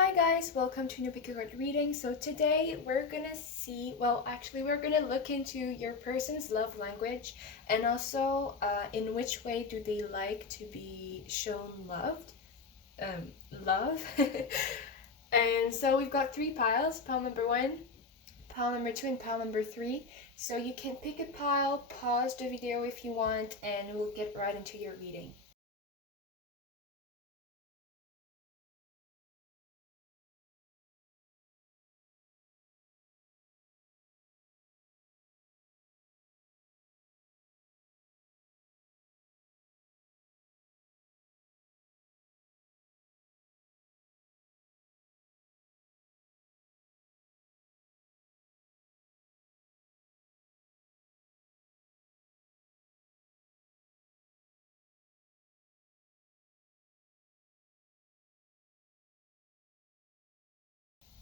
Hi guys, welcome to New Pick Card Reading. So today we're gonna see, we're gonna look into your person's love language and also in which way do they like to be shown love. And so we've got three piles, pile number one, pile number two, and pile number three. So you can pick a pile, pause the video if you want, and we'll get right into your reading.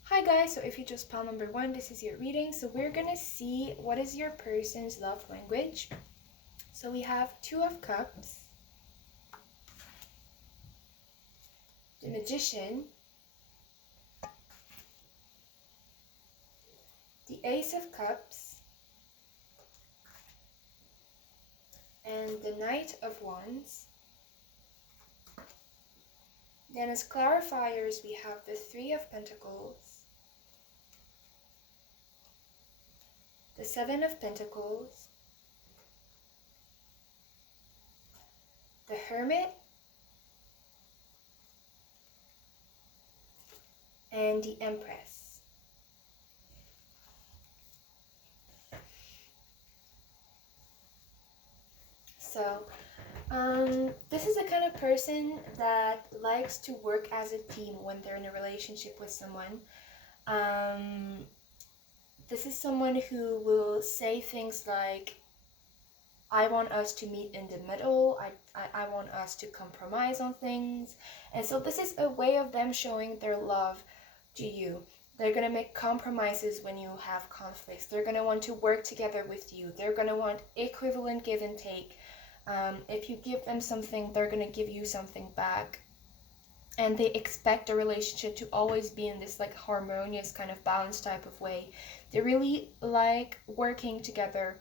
Hi guys, so if you just pile number one, this is your reading. So we're gonna see what is your person's love language. So we have Two of Cups, the Magician, the Ace of Cups, and the Knight of Wands. Then as clarifiers, we have the Three of Pentacles, the Seven of Pentacles, the Hermit, and the Empress. So, this is the kind of person that likes to work as a team when they're in a relationship with someone. This is someone who will say things like, I want us to meet in the middle, I want us to compromise on things. And so this is a way of them showing their love to you. They're going to make compromises when you have conflicts. They're going to want to work together with you. They're going to want equivalent give and take. If you give them something, they're going to give you something back. And they expect a relationship to always be in this like harmonious kind of balanced type of way. They really like working together.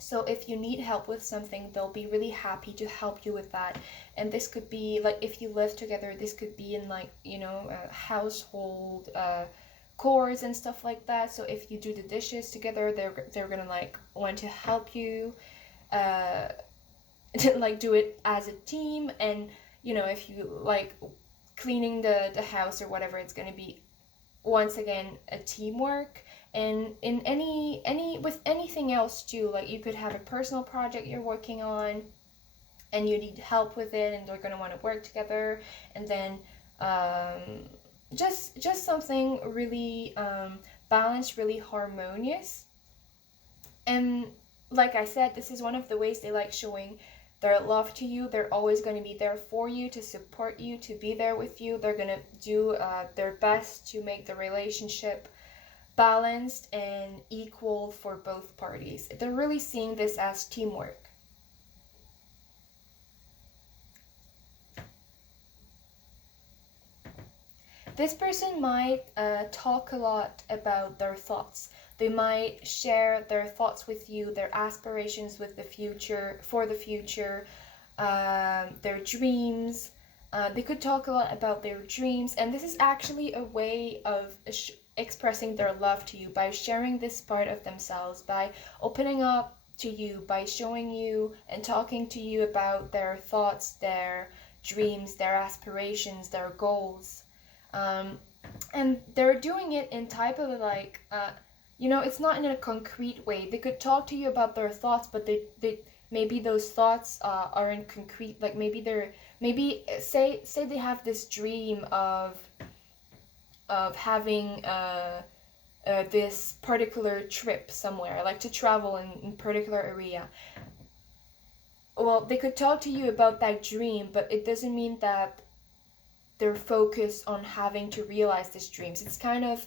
So if you need help with something, they'll be really happy to help you with that. And this could be like, if you live together, this could be in like, household chores and stuff like that. So if you do the dishes together, they're gonna like want to help you to like do it as a team. And if you like cleaning the house or whatever, it's gonna be once again a teamwork. And in any with anything else too, like you could have a personal project you're working on and you need help with it, and they're going to want to work together. And then just something really balanced, really harmonious. And like I said, this is one of the ways they like showing their love to you. They're always going to be there for you, to support you, to be there with you. They're going to do their best to make the relationship balanced and equal for both parties. They're really seeing this as teamwork. This person might talk a lot about their thoughts. They might share their thoughts with you, their aspirations with the future, for the future, their dreams. They could talk a lot about their dreams, and this is actually a way of expressing their love to you by sharing this part of themselves, by opening up to you, by showing you and talking to you about their thoughts, their dreams, their aspirations, their goals. And they're doing it in type of like, it's not in a concrete way. They could talk to you about their thoughts, but they maybe those thoughts aren't concrete. Like maybe say they have this dream of having this particular trip somewhere, like to travel in particular area. Well, they could talk to you about that dream, but it doesn't mean that they're focused on having to realize these dreams. It's kind of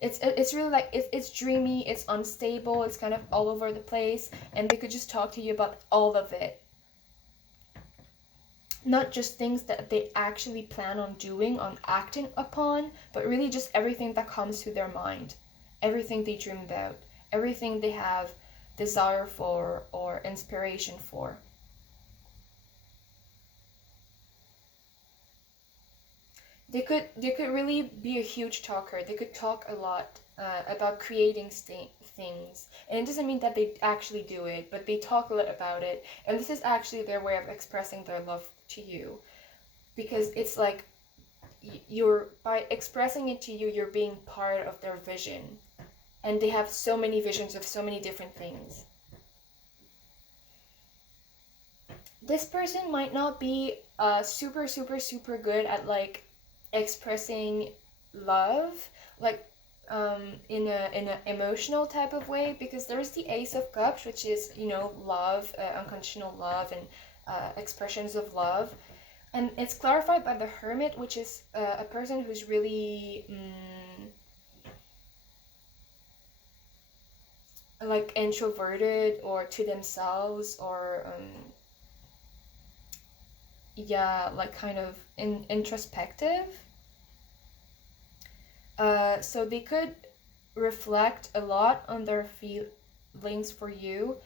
it's really like it's dreamy, it's unstable, it's kind of all over the place, and they could just talk to you about all of it. not just things that they actually plan on doing, on acting upon, but really just everything that comes to their mind, everything they dream about, everything they have desire for or inspiration for. They could really be a huge talker. They could talk a lot about creating things, and it doesn't mean that they actually do it, but they talk a lot about it, and this is actually their way of expressing their love to you, because it's like you're, by expressing it to you, you're being part of their vision, and they have so many visions of so many different things. This person might not be super super super good at like expressing love, like in a emotional type of way, because there's the Ace of Cups, which is, you know, love, unconditional love, and expressions of love, and it's clarified by the Hermit, which is a person who's really like introverted or to themselves, or yeah, like kind of introspective. So they could reflect a lot on their feelings for you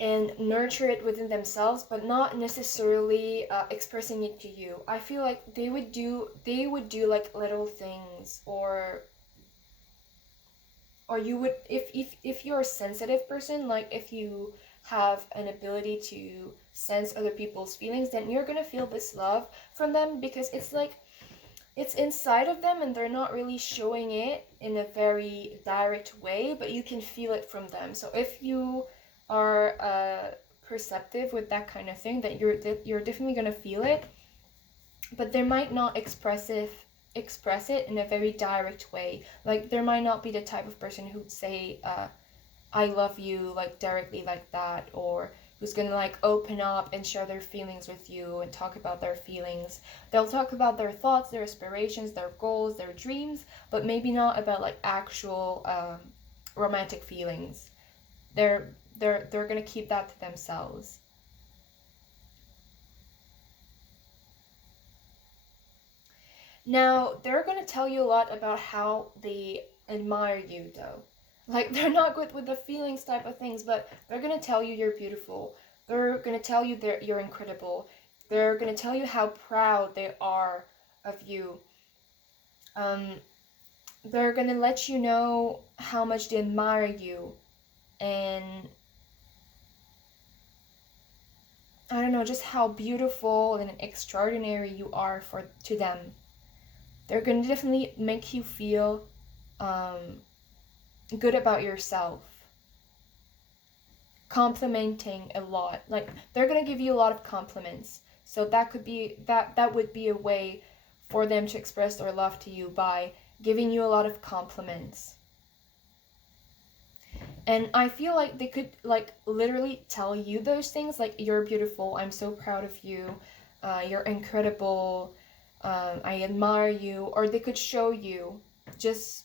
and nurture it within themselves, but not necessarily expressing it to you. I feel like they would do like little things, or you would, if you're a sensitive person, like if you have an ability to sense other people's feelings, then you're gonna feel this love from them, because it's like it's inside of them and they're not really showing it in a very direct way, but you can feel it from them. So if you are perceptive with that kind of thing, that you're definitely gonna feel it, but they might not express it in a very direct way. Like there might not be the type of person who'd say I love you like directly like that, or who's gonna like open up and share their feelings with you and talk about their feelings. They'll talk about their thoughts, their aspirations, their goals, their dreams, but maybe not about like actual romantic feelings. They're gonna keep that to themselves. Now, they're gonna tell you a lot about how they admire you, though. Like, they're not good with the feelings type of things, but they're gonna tell you you're beautiful. They're gonna tell you that you're incredible. They're gonna tell you how proud they are of you. Um, they're gonna let you know how much they admire you, and I don't know, just how beautiful and extraordinary you are to them. They're gonna definitely make you feel good about yourself, complimenting a lot. Like they're gonna give you a lot of compliments, so that would be a way for them to express their love to you, by giving you a lot of compliments. And I feel like they could like literally tell you those things, like you're beautiful, I'm so proud of you, you're incredible, I admire you. Or they could show you just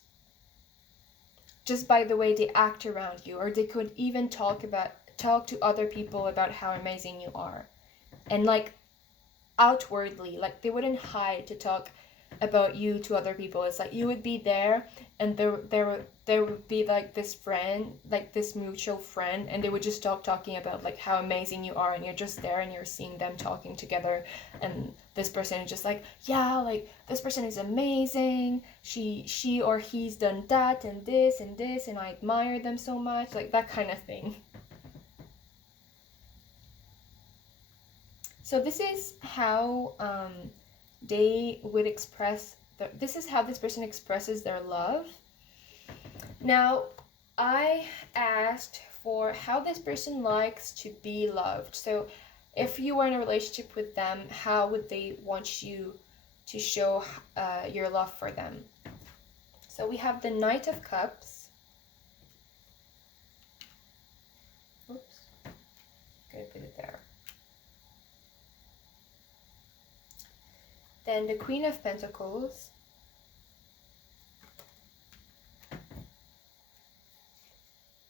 by the way they act around you, or they could even talk to other people about how amazing you are, and like outwardly, like they wouldn't hide to talk about you to other people. It's like you would be there, and there would be like this friend, like this mutual friend, and they would just talking about like how amazing you are, and you're just there and you're seeing them talking together, and this person is just like, yeah, like this person is amazing, she or he's done that and this and this, and I admire them so much, like that kind of thing. So this is how they would express this is how this person expresses their love. Now, I asked for how this person likes to be loved. So if you were in a relationship with them, how would they want you to show your love for them? So we have the Knight of Cups. Oops, gotta put it there. Then the Queen of Pentacles.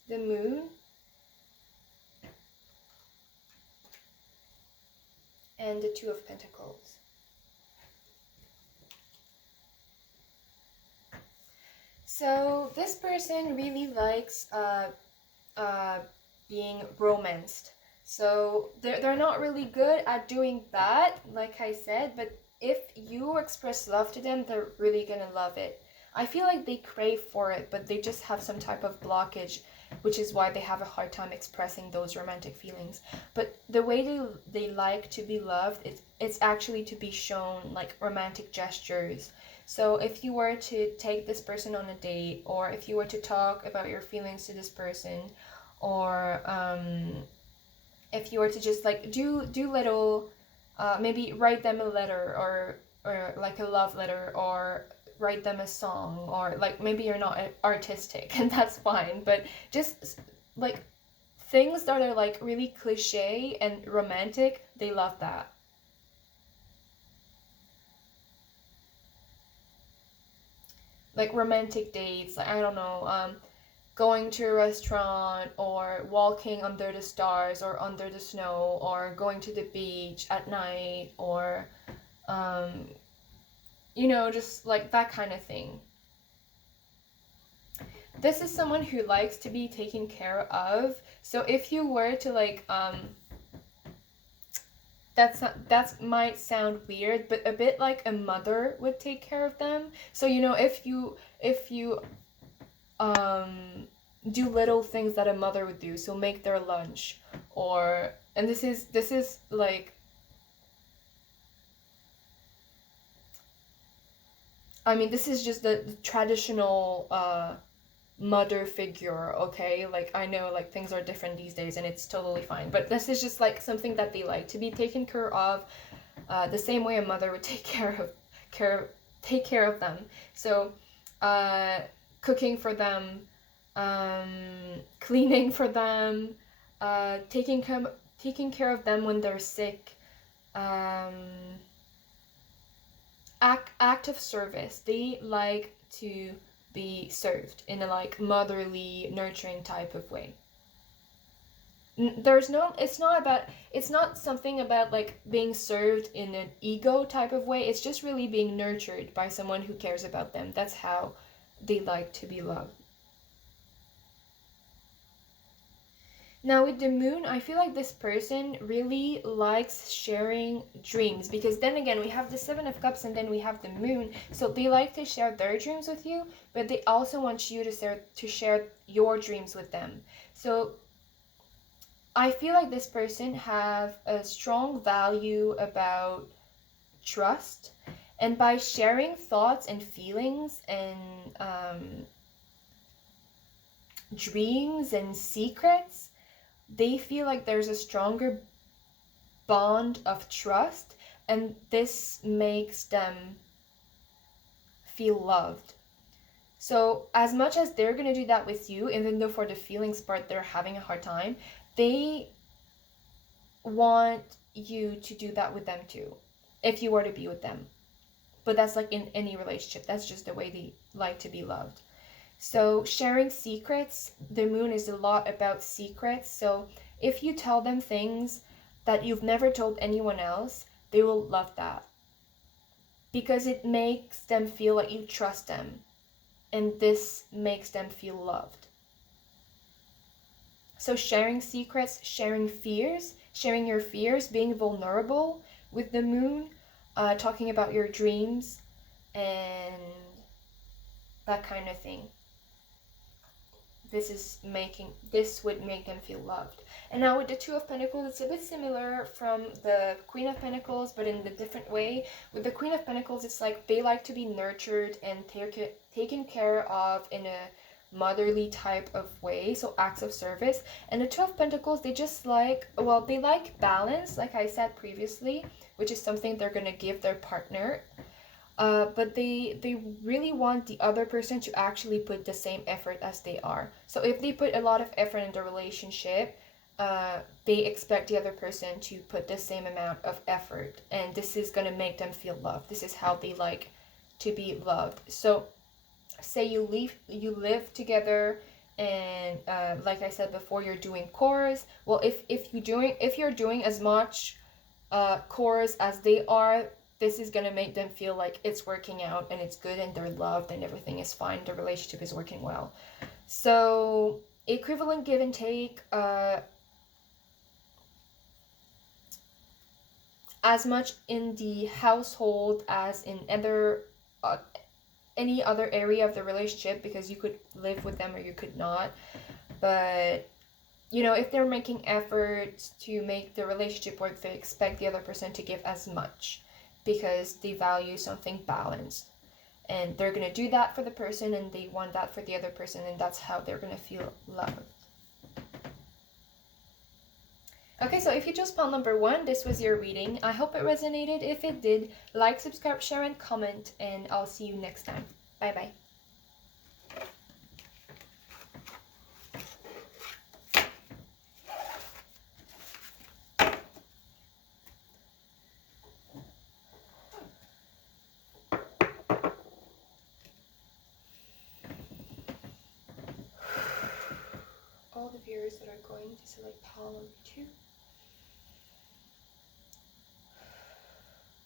The Moon. and the Two of Pentacles. So this person really likes being romanced. So they're not really good at doing that, like I said, but if you express love to them, they're really gonna love it. I feel like they crave for it, but they just have some type of blockage, which is why they have a hard time expressing those romantic feelings. But the way they like to be loved, it's actually to be shown like romantic gestures. So if you were to take this person on a date, or if you were to talk about your feelings to this person, or if you were to just like do little, maybe write them a letter, or like a love letter, or write them a song, or like maybe you're not artistic and that's fine, but just like things that are like really cliche and romantic, they love that. Like romantic dates, like I don't know, going to a restaurant, or walking under the stars or under the snow, or going to the beach at night, or you know, just like that kind of thing. This is someone who likes to be taken care of. So if you were to like that might sound weird, but a bit like a mother would take care of them. So you know, if you do little things that a mother would do, so make their lunch, or, and this is like, I mean, this is just the traditional mother figure, okay? Like, I know like things are different these days and it's totally fine, but this is just like something that they like, to be taken care of, the same way a mother would take care of them. So cooking for them, cleaning for them, taking care of them when they're sick, act of service. They like to be served in a like motherly, nurturing type of way. There's no, it's not something about like being served in an ego type of way. It's just really being nurtured by someone who cares about them. That's how they like to be loved. Now with the moon, I feel like this person really likes sharing dreams, because then again, we have the Seven of Cups and then we have the moon. So they like to share their dreams with you, but they also want you to share your dreams with them. So I feel like this person have a strong value about trust, and by sharing thoughts and feelings and dreams and secrets, they feel like there's a stronger bond of trust, and this makes them feel loved. So as much as they're gonna do that with you, even though for the feelings part they're having a hard time, they want you to do that with them too, if you were to be with them. But that's like in any relationship, that's just the way they like to be loved. So sharing secrets, the moon is a lot about secrets. So if you tell them things that you've never told anyone else, they will love that, because it makes them feel like you trust them, and this makes them feel loved. So sharing secrets, sharing fears, sharing your fears, being vulnerable with the moon, talking about your dreams and that kind of thing. This would make them feel loved. And now with the Two of Pentacles, it's a bit similar from the Queen of Pentacles, but in a different way. With the Queen of Pentacles, it's like they like to be nurtured and taken care of in a motherly type of way, so acts of service. And the Two of Pentacles, they just like, well, they like balance, like I said previously, which is something they're gonna give their partner. But they really want the other person to actually put the same effort as they are. So if they put a lot of effort in the relationship, they expect the other person to put the same amount of effort, and this is gonna make them feel loved. This is how they like to be loved. So say you live together, and like I said before, you're doing chores. Well, if you're doing as much cores as they are, this is gonna make them feel like it's working out and it's good and they're loved and everything is fine, the relationship is working well. So equivalent give and take, as much in the household as in any other area of the relationship, because you could live with them or you could not. But you know, if they're making efforts to make the relationship work, they expect the other person to give as much because they value something balanced. And they're going to do that for the person and they want that for the other person, and that's how they're going to feel loved. Okay, so if you chose pile number 1, this was your reading. I hope it resonated. If it did, like, subscribe, share, and comment, and I'll see you next time. Bye-bye. All the viewers that are going to select pile number 2,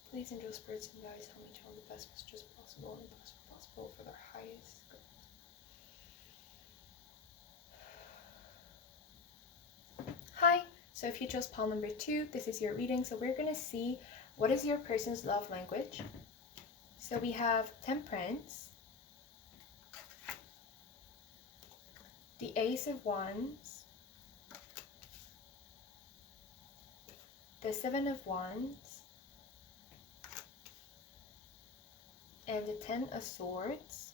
please angel spirits and guides help me channel the best messages possible and best possible for their highest good. Hi, so if you chose pile number 2, this is your reading. So we're gonna see what is your person's love language. So we have Temperance, the Ace of Wands, the Seven of Wands, and the Ten of Swords.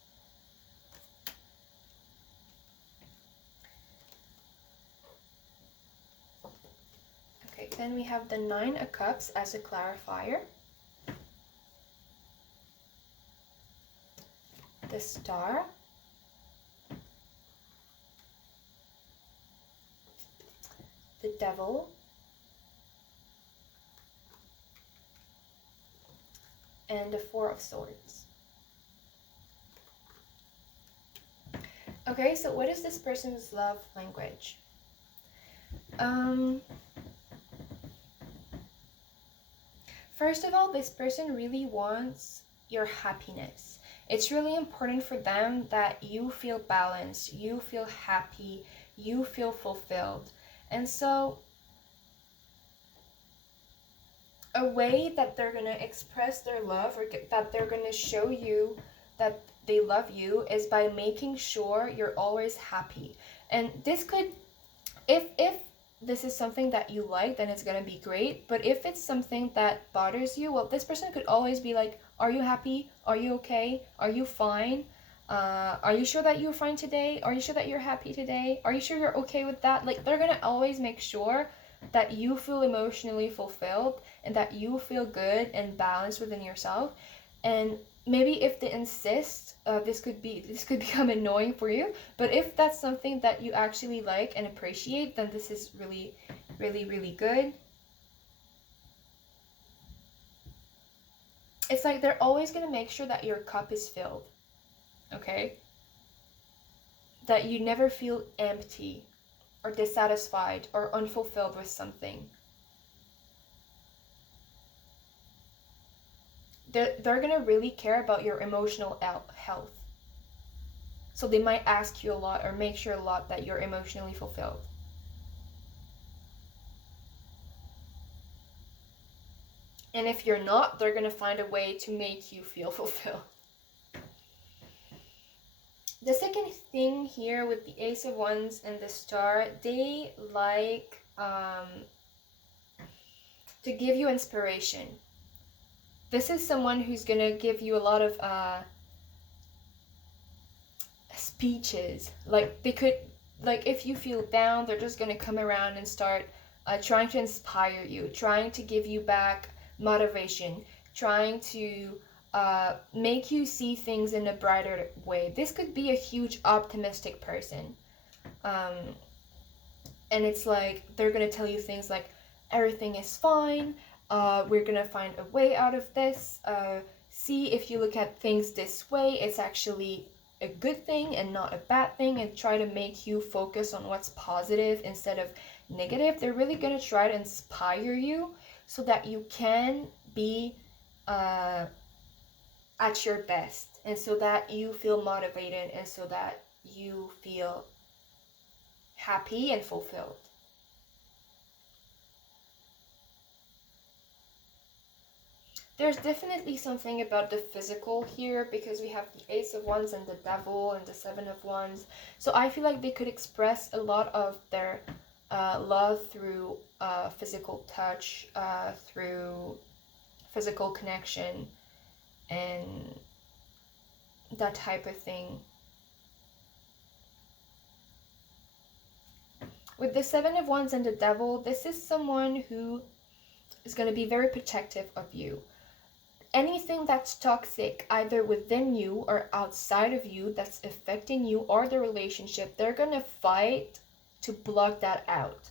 Okay, then we have the Nine of Cups as a clarifier, the Star, the Devil, and the Four of Swords. Okay, so what is this person's love language? First of all, this person really wants your happiness. It's really important for them that you feel balanced, you feel happy, you feel fulfilled. And so a way that they're going to express their love, or that they're going to show you that they love you, is by making sure you're always happy. And this could, if this is something that you like, then it's gonna be great. But if it's something that bothers you, well, this person could always be like, are you happy? Are you okay? Are you fine? Are you sure that you're fine today? Are you sure that you're happy today? Are you sure you're okay with that? Like, they're gonna always make sure that you feel emotionally fulfilled and that you feel good and balanced within yourself. And maybe if they insist, this could become annoying for you. But if that's something that you actually like and appreciate, then this is really, really, really good. It's like they're always gonna make sure that your cup is filled, okay? That you never feel empty or dissatisfied or unfulfilled with something. They're gonna really care about your emotional health. So they might ask you a lot or make sure a lot that you're emotionally fulfilled. And if you're not, they're gonna find a way to make you feel fulfilled. The second thing here with the Ace of Wands and the Star, they like to give you inspiration. This is someone who's gonna give you a lot of speeches. Like, they could, like, if you feel down, they're just gonna come around and start trying to inspire you, trying to give you back motivation, trying to make you see things in a brighter way. This could be a huge optimistic person. And it's like, they're gonna tell you things like, everything is fine, we're gonna find a way out of this, see, if you look at things this way, it's actually a good thing and not a bad thing, and try to make you focus on what's positive instead of negative. They're really gonna try to inspire you so that you can be at your best, and so that you feel motivated, and so that you feel happy and fulfilled. There's definitely something about the physical here, because we have the Ace of Wands and the Devil and the Seven of Wands. So I feel like they could express a lot of their love through physical touch, through physical connection, and that type of thing. With the Seven of Wands and the Devil, this is someone who is going to be very protective of you. Anything that's toxic, either within you or outside of you, that's affecting you or the relationship, they're going to fight to block that out.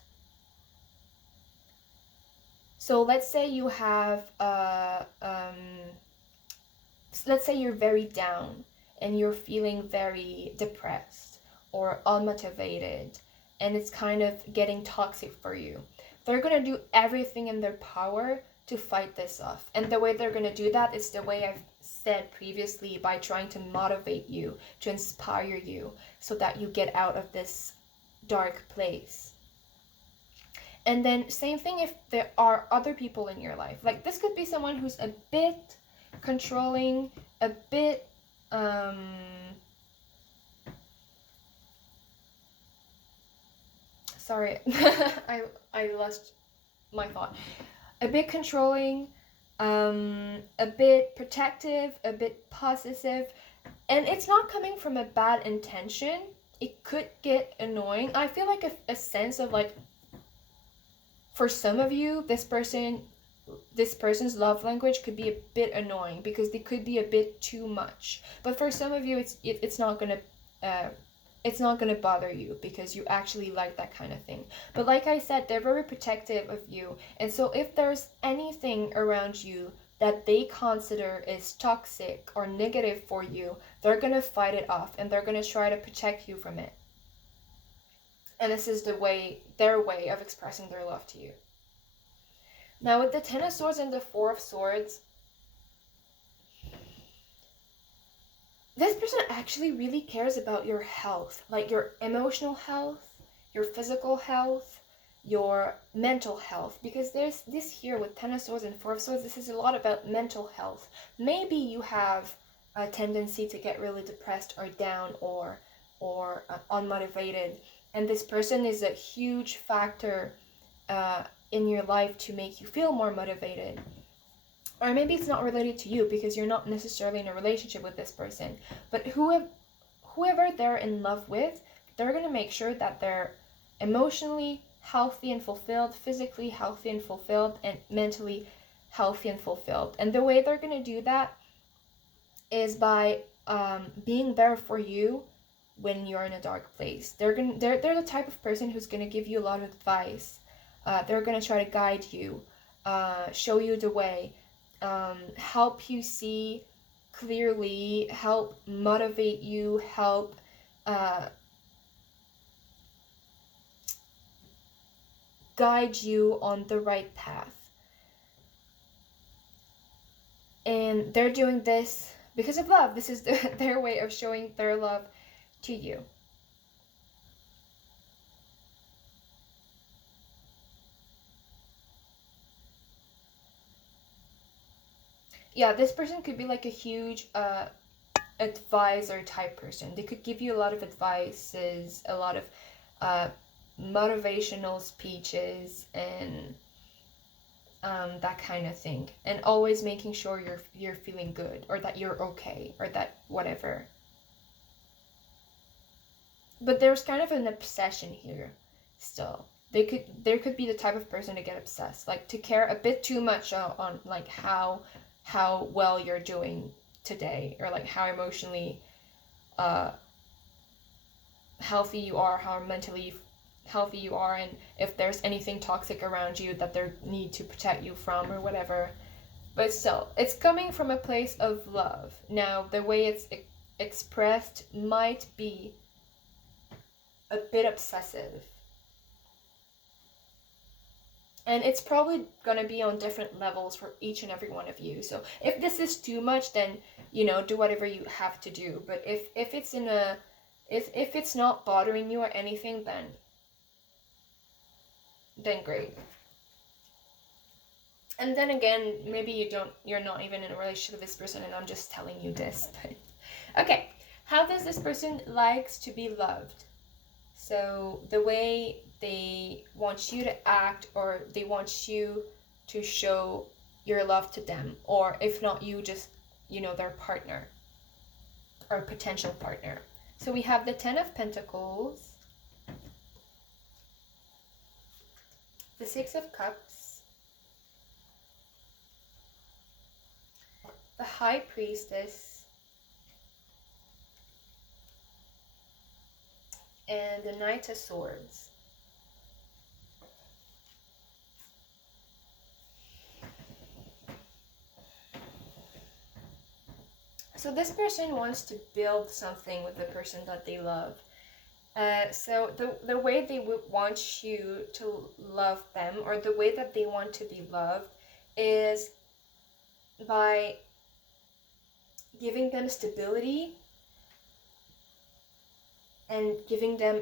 So let's say you have, let's say you're very down and you're feeling very depressed or unmotivated, and it's kind of getting toxic for you. They're going to do everything in their power to fight this off. And the way they're going to do that is the way I've said previously, by trying to motivate you, to inspire you, so that you get out of this dark place. And then same thing if there are other people in your life. Like, this could be someone who's a bit controlling, a bit sorry, I lost my thought. A bit controlling, a bit protective, a bit possessive, and it's not coming from a bad intention. It could get annoying. I feel like a sense of like, for some of you, this person's love language could be a bit annoying because they could be a bit too much. But for some of you, it's not gonna bother you because you actually like that kind of thing. But like I said, they're very protective of you, and so if there's anything around you that they consider is toxic or negative for you, they're gonna fight it off and they're gonna try to protect you from it. And this is their way of expressing their love to you. Now with the Ten of Swords and the Four of Swords, this person actually really cares about your health, like your emotional health, your physical health, your mental health, because there's this here with Ten of Swords and Four of Swords, this is a lot about mental health. Maybe you have a tendency to get really depressed or down or unmotivated, and this person is a huge factor in your life to make you feel more motivated. Or maybe it's not related to you because you're not necessarily in a relationship with this person, but whoever they're in love with, they're going to make sure that they're emotionally healthy and fulfilled, physically healthy and fulfilled, and mentally healthy and fulfilled. And the way they're going to do that is by being there for you when you're in a dark place. They're the type of person who's going to give you a lot of advice. They're going to try to guide you, show you the way, help you see clearly, help motivate you, help guide you on the right path. And they're doing this because of love. This is their way of showing their love to you. Yeah, this person could be like a huge advisor type person. They could give you a lot of advices, a lot of motivational speeches, and that kind of thing, and always making sure you're feeling good, or that you're okay, or that whatever. But there's kind of an obsession here still. There could be the type of person to get obsessed, like to care a bit too much on like how well you're doing today, or like how emotionally healthy you are, how mentally healthy you are, and if there's anything toxic around you that they need to protect you from or whatever. But still, it's coming from a place of love. Now, the way it's expressed might be a bit obsessive. And it's probably gonna be on different levels for each and every one of you. So if this is too much, then, you know, do whatever you have to do. But if it's in a, if it's not bothering you or anything, then great. And then again, maybe you're not even in a relationship with this person, and I'm just telling you this. But okay, how does this person likes to be loved? So the way they want you to act, or they want you to show your love to them, or if not you, just, you know, their partner or potential partner. So we have the Ten of Pentacles, the Six of Cups, the High Priestess, and the Knight of Swords. So this person wants to build something with the person that they love. So the way they would want you to love them, or the way that they want to be loved, is by giving them stability and giving them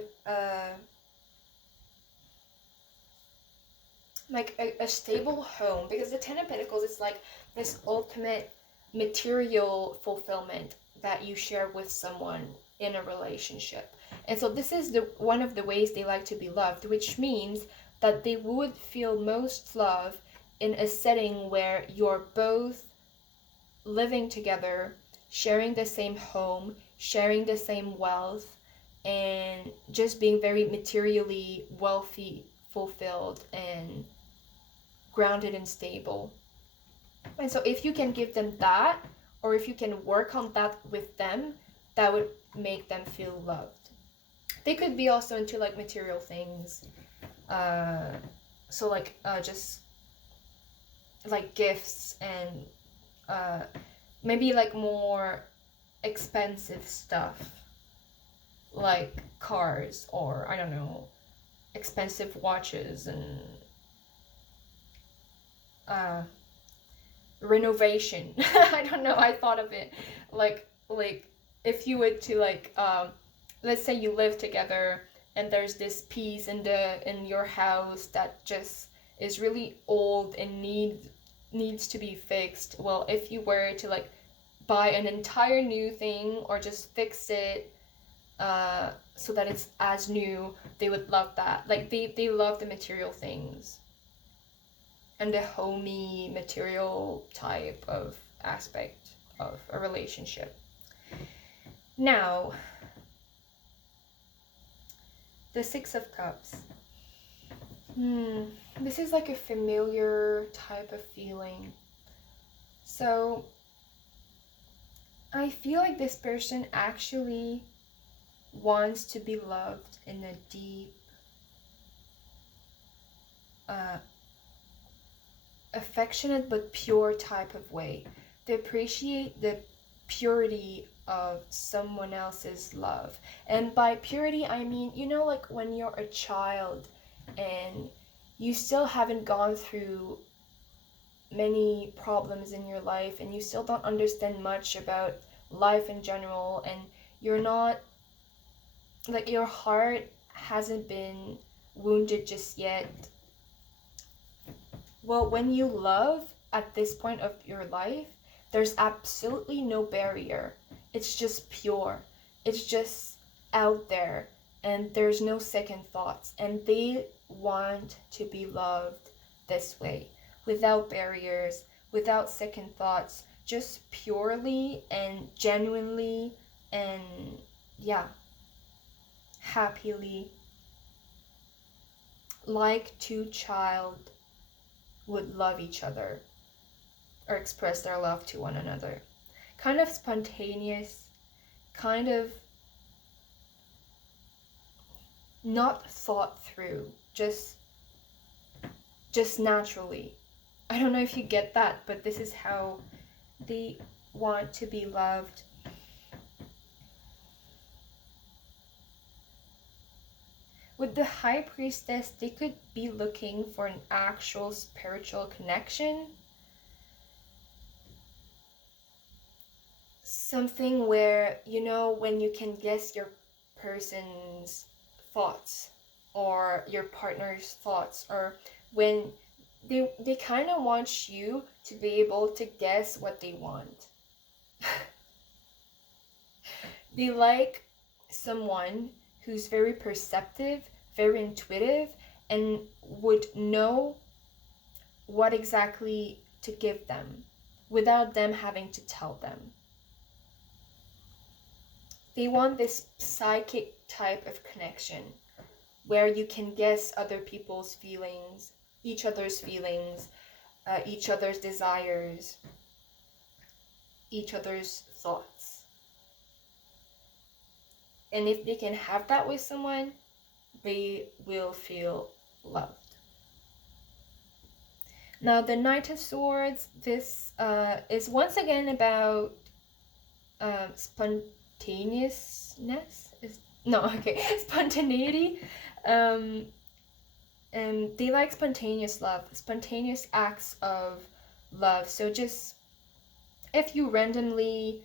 like a stable home. Because the Ten of Pentacles is like this ultimate material fulfillment that you share with someone in a relationship. And so this is one of the ways they like to be loved, which means that they would feel most love in a setting where you're both living together, sharing the same home, sharing the same wealth, and just being very materially wealthy, fulfilled, and grounded and stable. And so if you can give them that, or if you can work on that with them, that would make them feel loved. They could be also into like material things, so like just like gifts, and maybe like more expensive stuff like cars, or I don't know, expensive watches, and renovation. I don't know, I thought of it like if you would to like let's say you live together and there's this piece in your house that just is really old and needs to be fixed. Well, if you were to like buy an entire new thing, or just fix it so that it's as new, they would love that. Like they love the material things and the homey material type of aspect of a relationship. Now, the Six of Cups. This is like a familiar type of feeling. So I feel like this person actually wants to be loved in a deep, affectionate but pure type of way. They appreciate the purity of someone else's love. And by purity, I mean, you know, like when you're a child and you still haven't gone through many problems in your life, and you still don't understand much about life in general, and you're not, like, your heart hasn't been wounded just yet. Well, when you love at this point of your life, there's absolutely no barrier. It's just pure. It's just out there, and there's no second thoughts. And they want to be loved this way, without barriers, without second thoughts, just purely and genuinely, and happily, like two child would love each other or express their love to one another. Kind of spontaneous, kind of not thought through, just naturally. I don't know if you get that, but this is how they want to be loved. the High Priestess, they could be looking for an actual spiritual connection. Something where, you know, when you can guess your person's thoughts or your partner's thoughts, or when they kind of want you to be able to guess what they want. They like someone who's very perceptive, very intuitive, and would know what exactly to give them without them having to tell them. They want this psychic type of connection where you can guess other people's feelings, each other's desires, each other's thoughts. And if they can have that with someone, they will feel loved. Now, the Knight of Swords, this is once again about spontaneousness. Spontaneity. And they like spontaneous love, spontaneous acts of love. So just if you randomly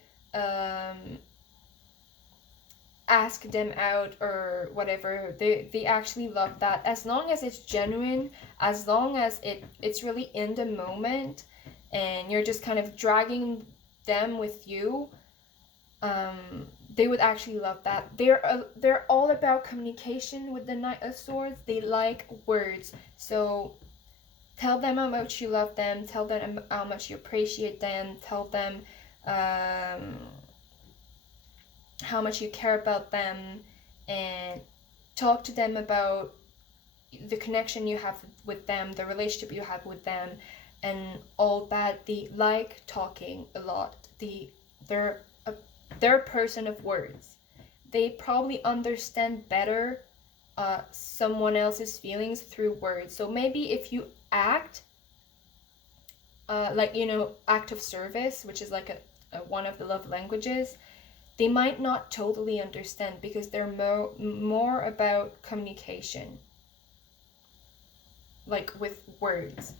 ask them out or whatever, they actually love that, as long as it's genuine, as long as it's really in the moment and you're just kind of dragging them with you. They would actually love that. They're all about communication with the Knight of Swords. They like words, so tell them how much you love them, tell them how much you appreciate them, tell them how much you care about them, and talk to them about the connection you have with them, the relationship you have with them, and all that. They like talking a lot. They're a person of words. They probably understand better someone else's feelings through words. So maybe if you act act of service, which is like one of the love languages, they might not totally understand because they're more about communication, like with words.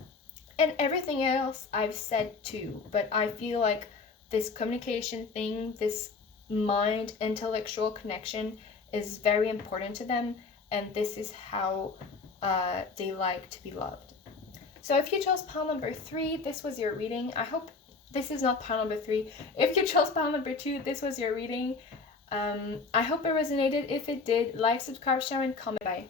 And everything else I've said too, but I feel like this communication thing, this mind intellectual connection is very important to them, and this is how they like to be loved. So if you chose pile number 3, this was your reading. I hope this is not pile number 3. If you chose pile number 2, this was your reading. I hope it resonated. If it did, like, subscribe, share, and comment. Bye.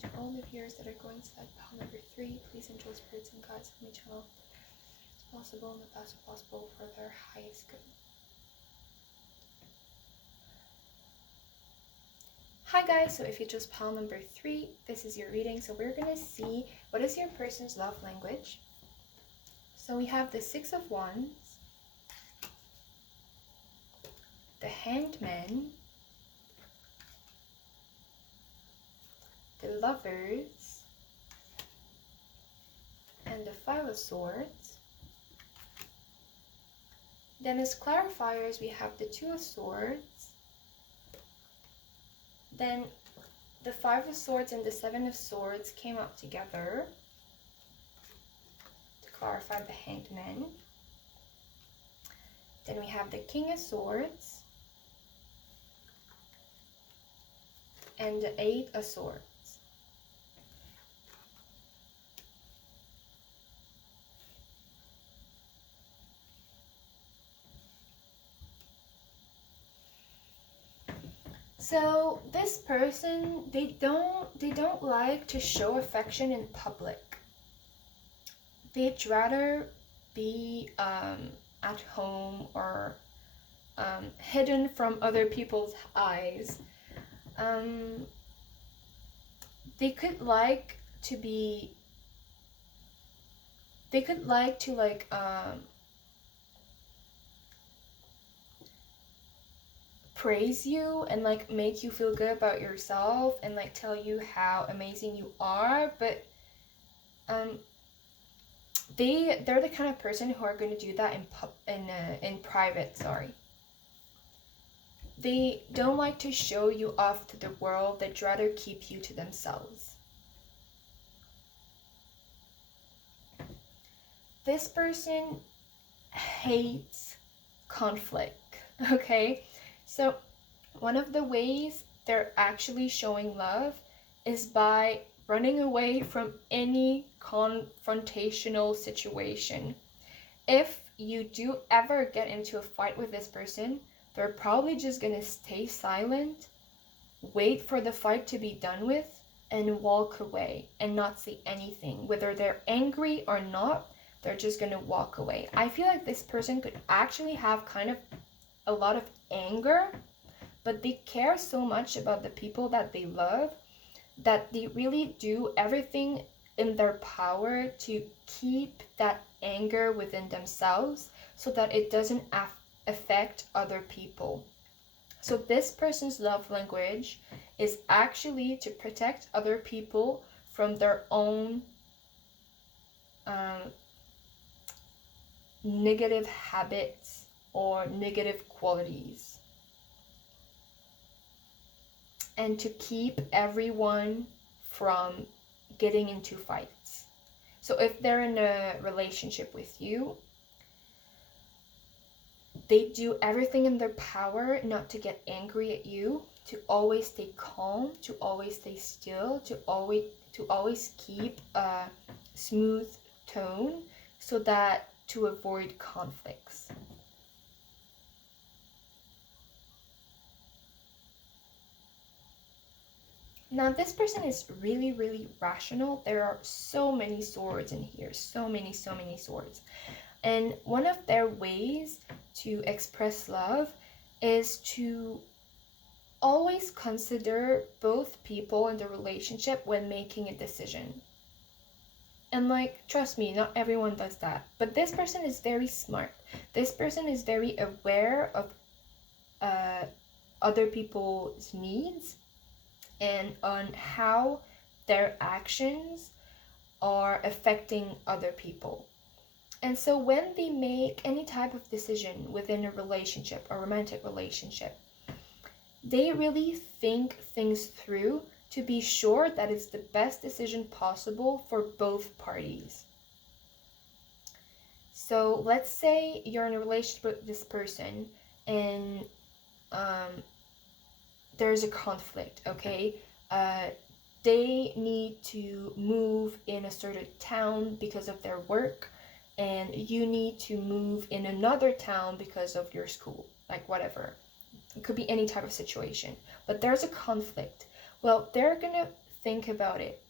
To all the viewers that are going to that pile number 3, please enjoy spirits and guides on my channel as possible and the best possible for their highest good. Hi guys, so if you chose pile number 3, this is your reading. So we're going to see what is your person's love language. So we have the 6 of Wands, the Hanged Man, the Lovers, and the 5 of Swords. Then as clarifiers, we have the 2 of Swords, then the 5 of Swords and the 7 of Swords came up together to clarify the Hanged Man. Then we have the King of Swords and the 8 of Swords. So this person, they don't like to show affection in public. They'd rather be at home or hidden from other people's eyes. They could like to be, they could like to like praise you and like make you feel good about yourself and like tell you how amazing you are, but they're the kind of person who are going to do that in private. Sorry, they don't like to show you off to the world. They'd rather keep you to themselves. This person hates conflict. Okay, so one of the ways they're actually showing love is by running away from any confrontational situation. If you do ever get into a fight with this person, they're probably just gonna stay silent, wait for the fight to be done with, and walk away and not say anything. Whether they're angry or not, they're just gonna walk away. I feel like this person could actually have kind of a lot of anger, but they care so much about the people that they love that they really do everything in their power to keep that anger within themselves so that it doesn't affect other people. So this person's love language is actually to protect other people from their own negative habits or negative qualities, and to keep everyone from getting into fights. So if they're in a relationship with you, they do everything in their power not to get angry at you, to always stay calm, to always stay still, to always keep a smooth tone so that to avoid conflicts. Now, this person is really, really rational. There are so many swords in here, so many swords. And one of their ways to express love is to always consider both people in the relationship when making a decision. And like, trust me, not everyone does that. But this person is very smart. This person is very aware of other people's needs and on how their actions are affecting other people. And so when they make any type of decision within a relationship, a romantic relationship, they really think things through to be sure that it's the best decision possible for both parties. So let's say you're in a relationship with this person and there's a conflict, okay? They need to move in a certain town because of their work, and you need to move in another town because of your school, like whatever. It could be any type of situation, but there's a conflict. Well, they're gonna think about it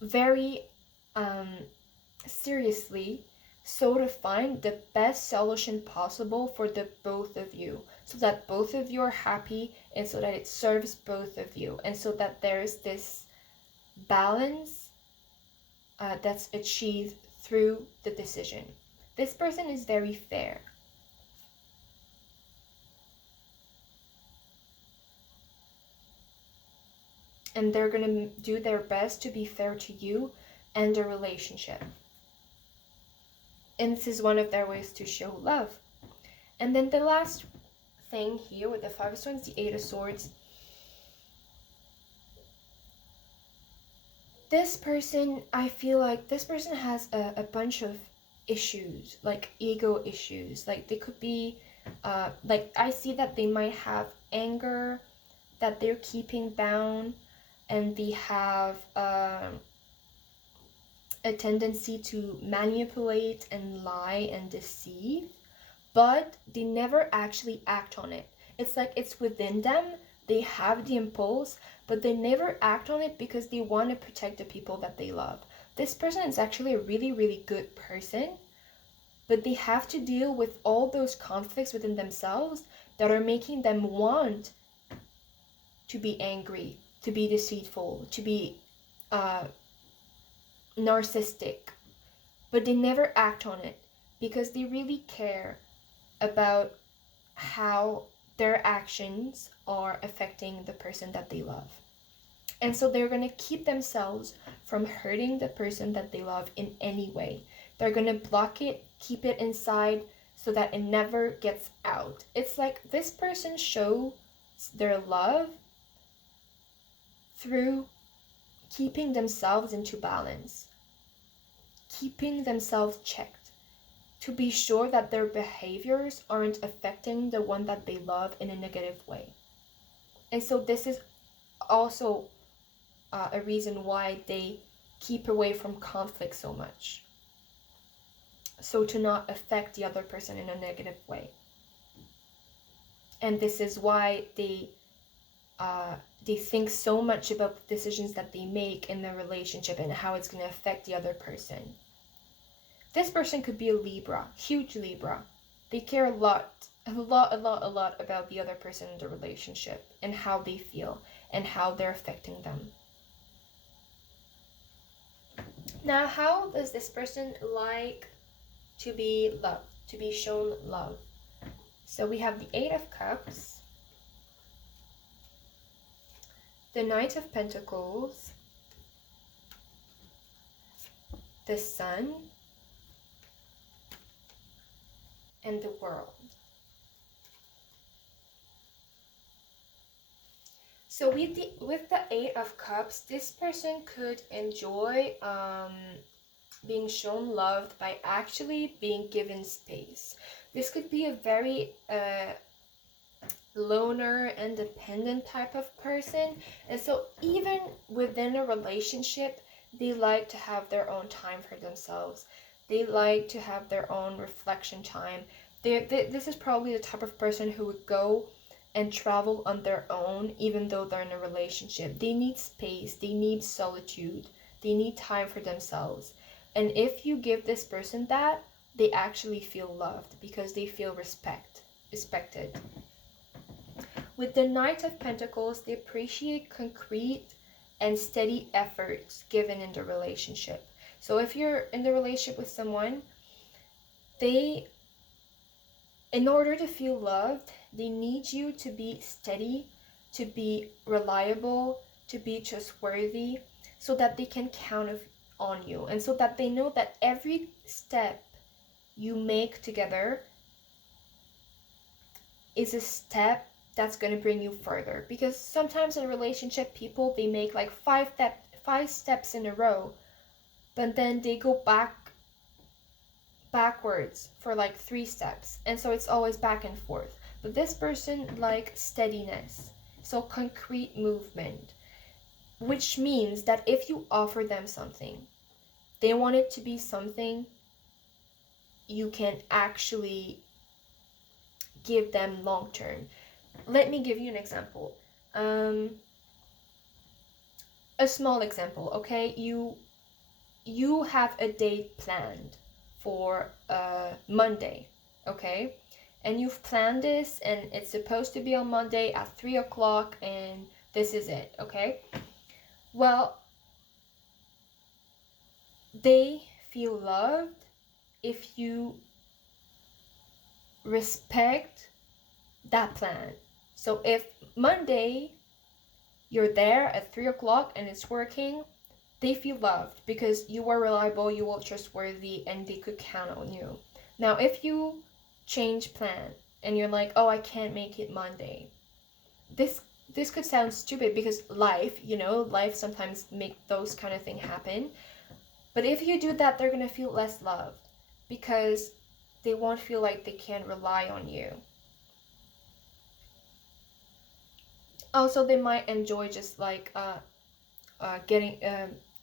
very seriously, so to find the best solution possible for the both of you, so that both of you are happy and so that it serves both of you, and so that there's this balance that's achieved through the decision. This person is very fair. And they're gonna do their best to be fair to you and the relationship. And this is one of their ways to show love. And then the last thing here with the Five of Swords, the Eight of Swords. This person, I feel like this person has a bunch of issues, like ego issues. Like they could be, like I see that they might have anger that they're keeping down, and they have a tendency to manipulate and lie and deceive, but they never actually act on it. It's like it's within them, they have the impulse, but they never act on it because they want to protect the people that they love. This person is actually a really, really good person, but they have to deal with all those conflicts within themselves that are making them want to be angry, to be deceitful, to be narcissistic, but they never act on it because they really care about how their actions are affecting the person that they love. And so they're going to keep themselves from hurting the person that they love in any way. They're going to block it, keep it inside so that it never gets out. It's like this person shows their love through keeping themselves into balance, keeping themselves checked, to be sure that their behaviors aren't affecting the one that they love in a negative way. And so this is also a reason why they keep away from conflict so much, so to not affect the other person in a negative way. And this is why they think so much about the decisions that they make in their relationship and how it's going to affect the other person. This person could be a Libra, huge Libra. They care a lot about the other person in the relationship and how they feel and how they're affecting them. Now, how does this person like to be loved, to be shown love? So we have the Eight of Cups, the Knight of Pentacles, the Sun, and the World. So with the Eight of Cups, this person could enjoy being shown love by actually being given space. This could be a very loner, independent type of person, and so even within a relationship, they like to have their own time for themselves. They like to have their own reflection time. This is probably the type of person who would go and travel on their own even though they're in a relationship. They need space, they need solitude, they need time for themselves. And if you give this person that, they actually feel loved because they feel respected. With the Knight of Pentacles, they appreciate concrete and steady efforts given in the relationship. So if you're in the relationship with someone, in order to feel loved, they need you to be steady, to be reliable, to be trustworthy, so that they can count on you, and so that they know that every step you make together is a step that's going to bring you further. Because sometimes in a relationship, people, they make like five steps in a row, but then they go backwards for like 3 steps, and so it's always back and forth. But this person likes steadiness, so concrete movement, which means that if you offer them something, they want it to be something you can actually give them long term. Let me give you an example. A small example, okay? You have a date planned for Monday, okay? And you've planned this, and it's supposed to be on Monday at 3 o'clock, and this is it, okay? Well, they feel loved if you respect that plan. So if Monday you're there at 3 o'clock and it's working, they feel loved because you are reliable, you are trustworthy, and they could count on you. Now, if you change plan and you're like, oh, I can't make it Monday, this could sound stupid because life sometimes make those kind of things happen. But if you do that, they're gonna feel less loved because they won't feel like they can rely on you. Also, they might enjoy just like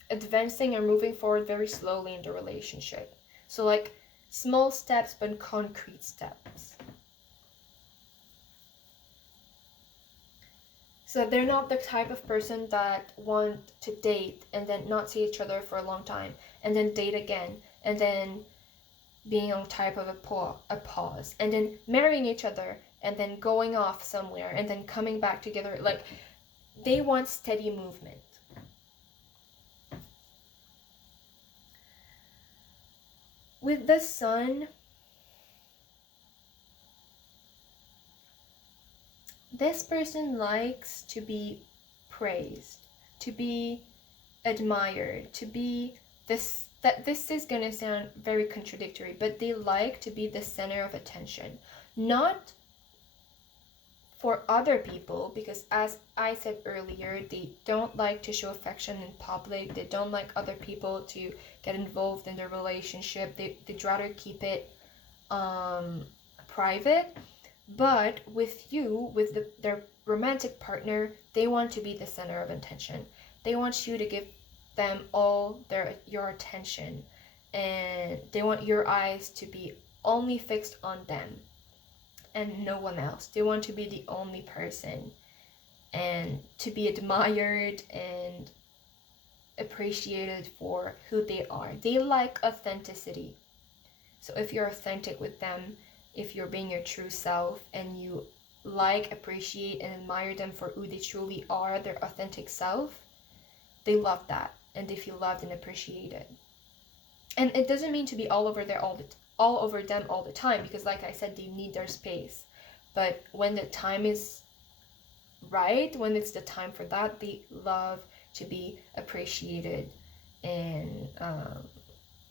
advancing and moving forward very slowly in the relationship. So like small steps but concrete steps. So they're not the type of person that want to date and then not see each other for a long time and then date again and then being on type of a pause, and then marrying each other, and then going off somewhere, and then coming back together. Like, they want steady movement. With the Sun, this person likes to be praised, to be admired, to be this, that this is gonna sound very contradictory, but they like to be the center of attention. Not for other people, because as I said earlier, they don't like to show affection in public. They don't like other people to get involved in their relationship. They'd rather keep it private. But with you, with their romantic partner, they want to be the center of attention. They want you to give them all your attention, and they want your eyes to be only fixed on them and no one else. They want to be the only person, and to be admired and appreciated for who they are. They like authenticity. So if you're authentic with them, if you're being your true self, and you like, appreciate, and admire them for who they truly are, their authentic self, they love that, and they feel loved and appreciated. And it doesn't mean to be all over them all the time, because like I said, they need their space. But when the time is right, when it's the time for that, they love to be appreciated and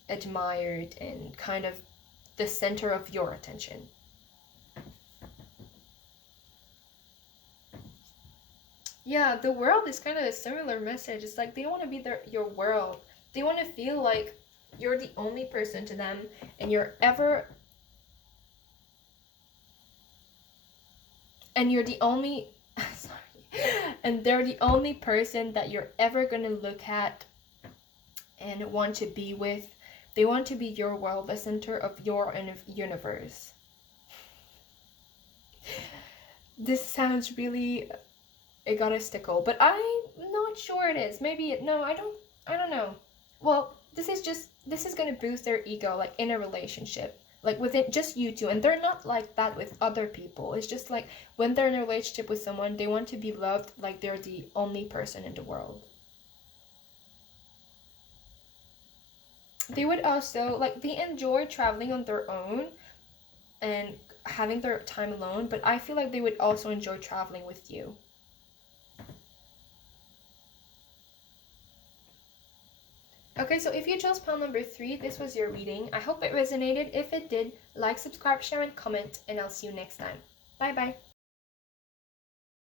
admired, and kind of the center of your attention. Yeah, the world is kind of a similar message. It's like they want to be your world. They want to feel like you're the only person to them, and you're the only sorry, and they're the only person that you're ever gonna look at and want to be with. They want to be your world, the center of your universe. This sounds really egotistical, but I'm not sure it is. Maybe no, I don't know. Well, this is gonna boost their ego, like in a relationship, like within just you two. And they're not like that with other people. It's just like when they're in a relationship with someone, they want to be loved like they're the only person in the world. They would also, like, they enjoy traveling on their own and having their time alone, but I feel like they would also enjoy traveling with you. Okay, so if you chose pile number 3, this was your reading. I hope it resonated. If it did, like, subscribe, share, and comment, and I'll see you next time. Bye bye.